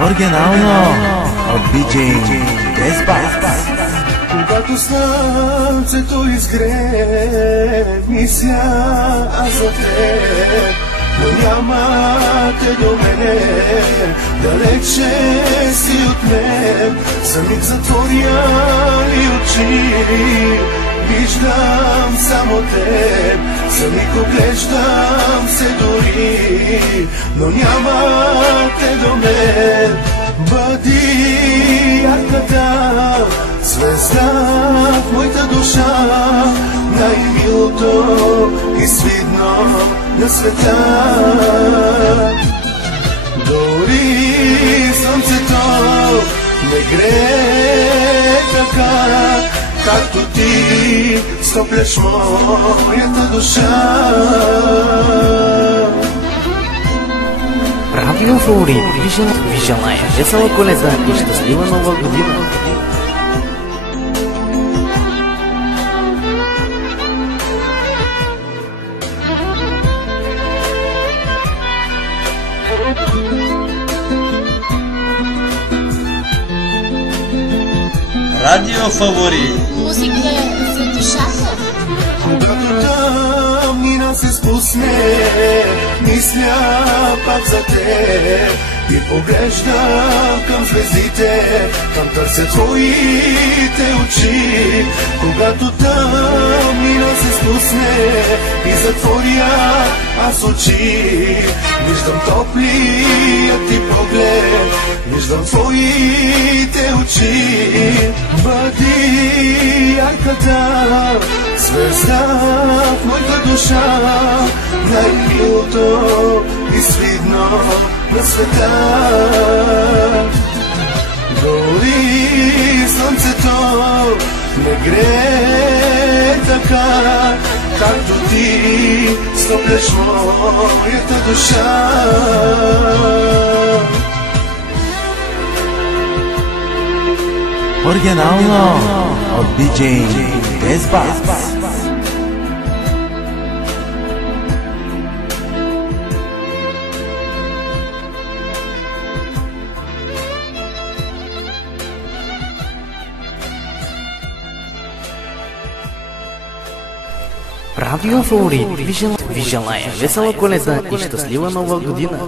Оригинално от DJ Despas. Когато слънцето изгрее, мисля аз за теб, но няма те до мене, далече си от мен. За миг затворя ли очи, виждам само теб, за миг оглеждам се дори, но няма те до мен. Бъди ярката звезда в моята душа, най-милото и свидно на света. Дори слънцето не грее така, както ти стопляш моята душа. Радио Фаворит ви желая весела Коледа и щастлива Нова година! Радио Фаворит. Музика за душата. Когато тъмнина се спусне, мисля пак за теб и поглеждам към звездите, там търся твоите очи. Когато тъмнина се спусне и затворя аз очи, виждам топлият ти поглед, виждам твоите очи. Бъди ярката звезда в моята душа, най-милото и свидно на света. Дори слънцето не грее така, както ти стопляш моята душа. Оригинално от DJ Despas. Радио Фаворит ви желая весела Коледа и щастлива Нова година!